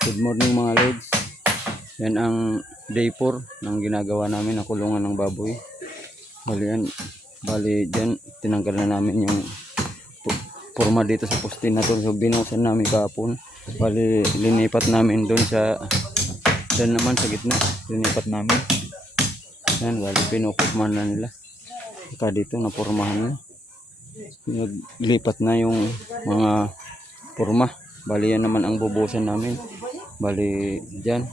Good morning mga lods. Yan ang day 4 ng ginagawa namin na kulungan ng baboy. Bali dyan tinanggal na namin yung forma dito sa poste na to. So binusan namin kahapon. Bali linipat namin doon sa dyan naman sa gitna. Linipat namin. Yan, bali pinupurmahan na nila. Saka dito napurmahan na. Naglipat na yung mga forma. Bali yan naman ang bubusan namin. Bali dyan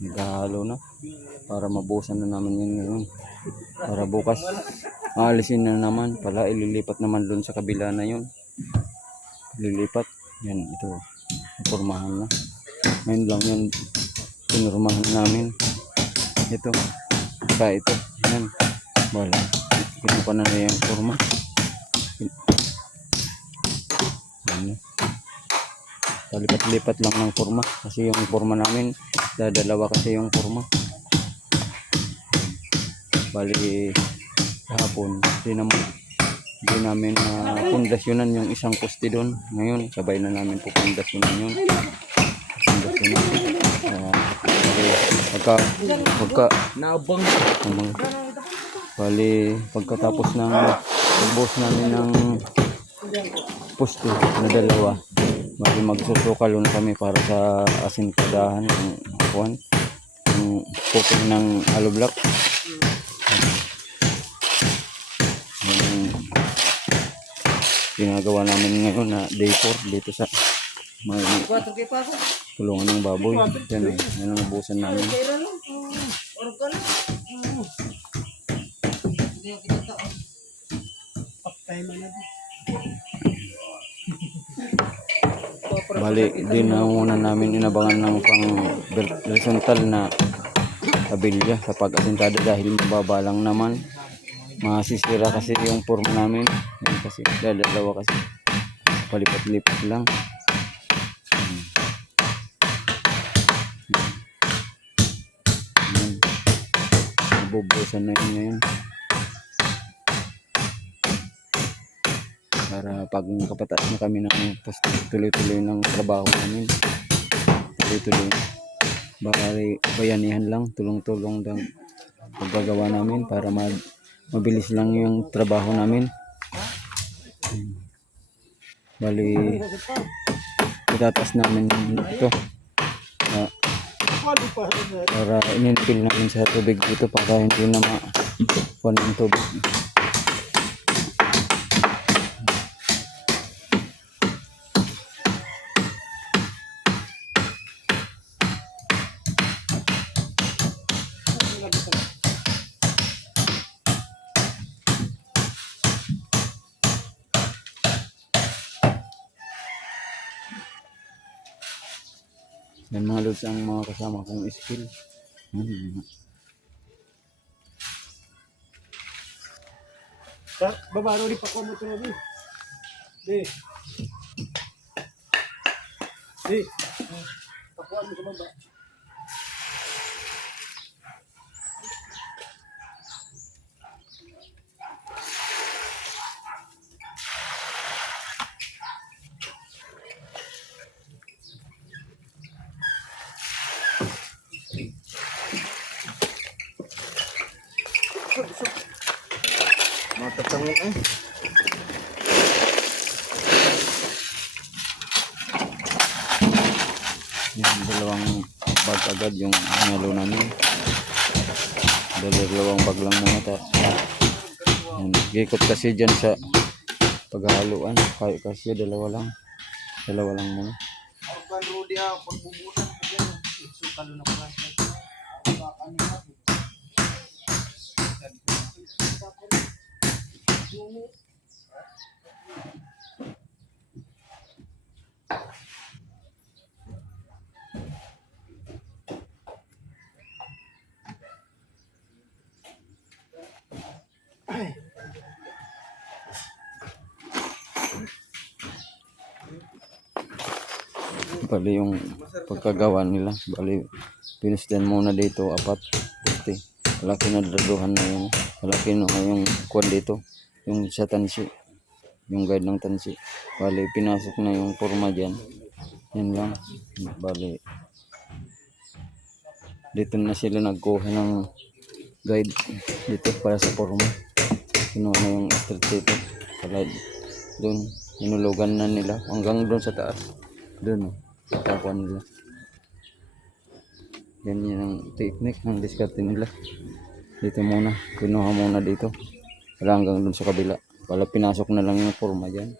naghahalo na para mabusan na namin yun ngayon, para bukas aalisin na naman pala, ililipat naman doon sa kabila na yun, lilipat yan. Ito pormahan na ngayon lang yan, pinurmahan namin ito, saka ito yan. Bali kinuha na yung porma yan. Palipat-lipat lang ng forma kasi yung forma namin dalawa kasi yung forma. Bali kahapon di namin pundasyonan yung isang poste doon. Ngayon sabay na namin pupundasyonan yun. Pagka nabang bali pagkatapos ng pagbuhos namin ng poste na dalawa, bali magsusukalo na kami para sa asintadahan yung cooking ng hollow block. Yung ginagawa namin ngayon na day 4 dito sa kulungan ng baboy. Yan yan ang ubusan namin. Bali din na muna namin inabangan ng pang horizontal na kabilya sa pag-asintada dahil mababa lang naman, masisira kasi yung forma namin. Yan kasi dalawa kasi palipat-lipat lang. Nabubusan na yun ngayon para pag nakapataas na kami ng tuloy-tuloy ng trabaho namin, tuloy-tuloy. Bali bayanihan lang, tulong-tulong lang paggagawa namin para mabilis lang yung trabaho namin. Bali itataas namin ito para ininfil namin sa tubig dito para hindi na makuha ng tubig. Yan mga lods ang mga kasama kong skill. Babaro di pa ko mo tuloy. Di. Pakuan mo sa baba. Matatangin yung dalawang bag agad yung halo namin. Dalawang bag lang muna gikot kasi dyan sa paghahaluan, kaya kasi dalawa lang muna. Bali yung pagkagawa nila, bali pinisdan muna dito 4 poste. Malaki na daduhan na yun, malaki na yung kuwan dito, yung sa tansi, yung guide ng tansi. Bali pinasok na yung forma dyan, Yan lang. Bali, dito na sila nagkuha ng guide dito para sa forma. Kinuha na yung street dito. Kaya doon, inulugan na nila hanggang doon sa taas. Doon, takuan nila. Yan yun ang technique ng diskarte nila. Dito muna, kinuha muna dito. Wala hanggang doon sa kabila. Wala, pinasok na lang yung forma dyan.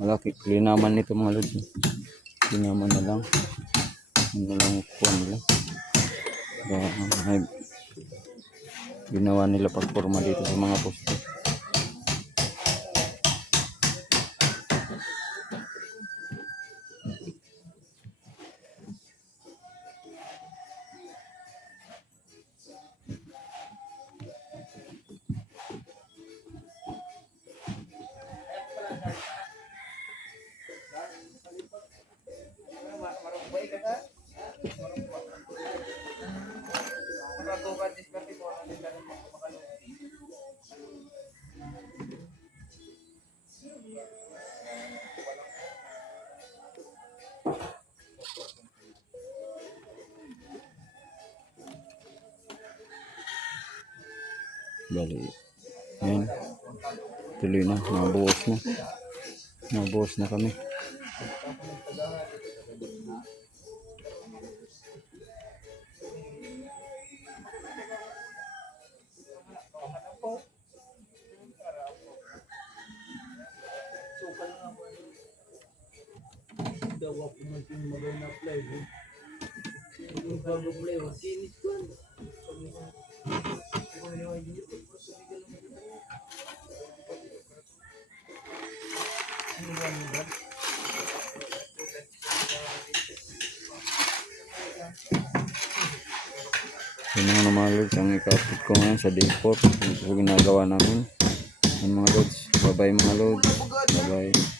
Malaki, linaman nito mga lods. Linaman na lang. Ano lang kuha nila. Kaya, ginawa nila pagporma dito sa mga poste. Bali, ayan, tuloy na, nabuhos na kami. Daw ako man yung maganda play. Yung bago play, kinis ko. Yung mga mga lods, ang ikapit ko ngayon sa day 4. Ito ginagawa namin. Yung mga lods, bye bye mga lods, bye bye.